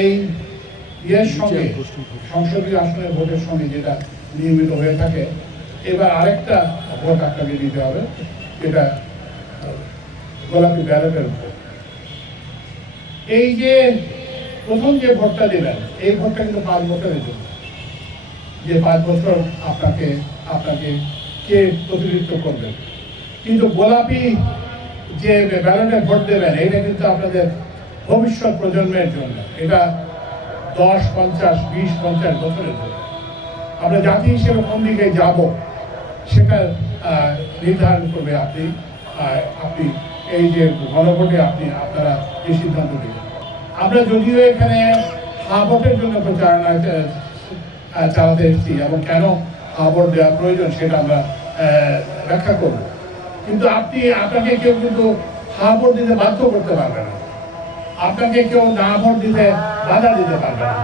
এই ইয়ের সঙ্গে সংসদীয় আসনের ভোটের সঙ্গে যেটা নিয়মিত হয়ে থাকে, এবার আরেকটা ভোট আপনাকে দিতে হবে, এটা গোলাপি ব্যালটের ভোট। এই যে প্রথম যে ভোটটা দেবেন, এই ভোটটা কিন্তু 5 বছরের জন্য, যে 5 বছর আপনাকে কে প্রতিনিধিত্ব করবেন। কিন্তু গোলাপি যে ব্যালটে ভোট দেবেন, এটা কিন্তু আপনাদের ভবিষ্যৎ প্রজন্মের জন্য, এটা 10, 50, 20, 50 বছরের জন্য। আমরা জাতি হিসেবে কোন দিকে যাব সেটা নির্ধারণ করবে আপনি এই যে গণভোটে আপনারা এই সিদ্ধান্ত নেবেন। আমরা যদিও এখানে ভোটের জন্য প্রচারণা চালাতে এসেছি এবং কেন ভোট দেওয়া প্রয়োজন সেটা আমরা ব্যাখ্যা করব, কিন্তু আপনাকে কেউ কিন্তু ভোট দিতে বাধ্য করতে পারবে না, আপনাকে কেউ না ভোট দিতে বাধা দিতে পারবে না।